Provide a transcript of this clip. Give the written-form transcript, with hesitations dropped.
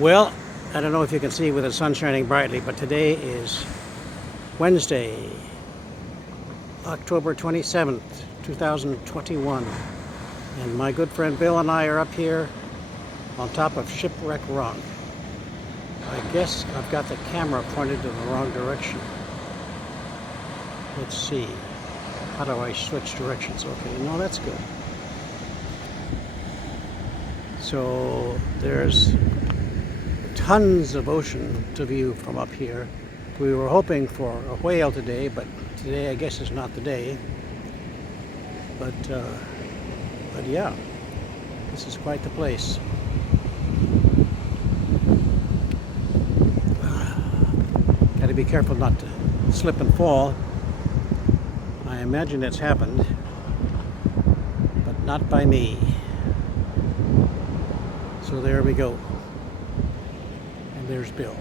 Well, I don't know if you can see with the sun shining brightly, but today is Wednesday, October 27th, 2021. And my good friend Bill and I are up here on top of Shipwreck Rock. I guess I've got the camera pointed in the wrong direction. Let's see. How do I switch directions? Okay, no, that's good. So there's tons of ocean to view from up here. We were hoping for a whale today, but today I guess is not the day. But yeah, this is quite the place. Got to be careful not to slip and fall. I imagine it's happened, but not by me. So there we go. And there's Bill.